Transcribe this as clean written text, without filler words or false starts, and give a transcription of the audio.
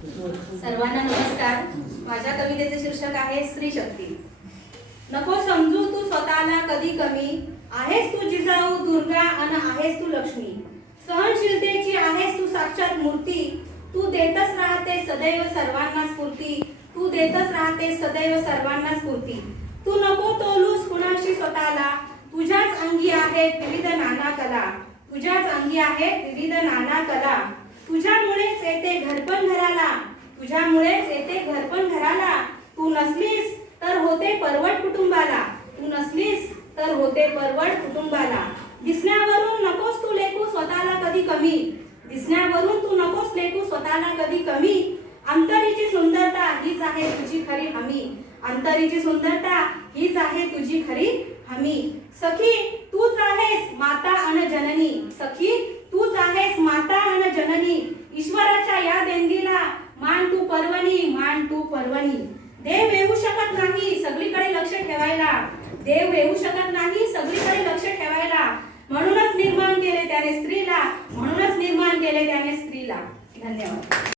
सर्वांना नमस्कार। माझ्या कवितेचे शीर्षक आहे स्त्री शक्ती। नको समजू तू स्वतःला कधी कमी, आहेस तू जिजाऊ दुर्गा अन आहेस तू लक्ष्मी। सहनशीलतेची आहेस तू साक्षात मूर्ती, तू देतच राहते सदैव सर्वांना स्फूर्ती, तू देतच राहते सदैव सर्वांना स्फूर्ती। तू नको तोलूस कुणाशी स्वतःला, तुझ्याच अंगी आहेत विविध नाना कला, तुझ्याच अंगी आहेत विविध नाना कला। तुझ्यामुळेच येते घरपण घराला, तुझ्यामुळेच येते घरपण घराला। तू नसलीस तर होते परवड कुटुंबाला, तू नसलीस तर होते परवड कुटुंबाला। दिसण्यावरून नकोस तू लेखू स्वतःला कधी कमी, दिसण्यावरून तू नकोस लेखू स्वतःला कधी कमी। अंतरीची सुंदरता हीच आहे तुझी खरी हमी, अंतरीची सुंदरता हीच आहे तुझी खरी हमी। सखी तूच आहेस माता अन जननी, सखी तूच आहेस माता अन जननी। ईश्वराच्या या देणगीला मान तू पर्वणी, मान तू पर्वणी। देव येऊ शकत नाही सगळीकडे लक्ष ठेवायला, देव येऊ शकत नाही सगळीकडे लक्ष ठेवायला। म्हणूनच निर्माण केले त्याने स्त्रीला, म्हणूनच निर्माण केले त्याने स्त्रीला। धन्यवाद।